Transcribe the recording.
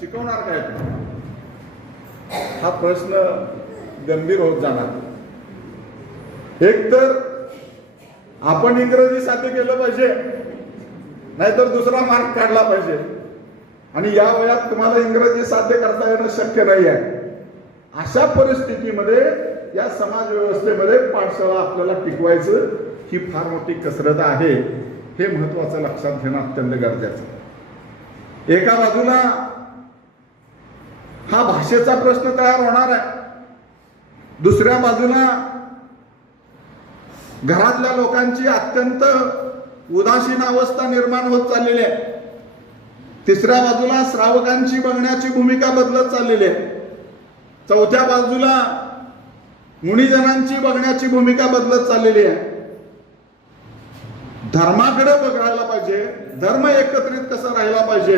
शिकवणार काय? हा प्रश्न गंभीर होत जाणार. एक तर आपण इंग्रजी साध्य केलं पाहिजे, नाहीतर दुसरा मार्ग काढला पाहिजे. आणि या वयात तुम्हाला इंग्रजी साध्य करता येणं शक्य नाही आहे. अशा परिस्थितीमध्ये या समाज व्यवस्थेमध्ये पाठशाळा आपल्याला टिकवायचं ही फार मोठी कसरत आहे. हे महत्वाचं लक्षात घेणं अत्यंत गरजेचं. एका बाजूला हा भाषेचा प्रश्न तयार होणार आहे, दुसऱ्या बाजूला घरातल्या लोकांची अत्यंत उदासीन अवस्था निर्माण होत चाललेली आहे, तिसऱ्या बाजूला श्रावकांची बघण्याची भूमिका बदलत चाललेली आहे, चौथ्या बाजूला मुनिजनांची बघण्याची भूमिका बदलत चाललेली आहे. धर्माकडे बघायला पाहिजे, धर्म एकत्रित कसा राहिला पाहिजे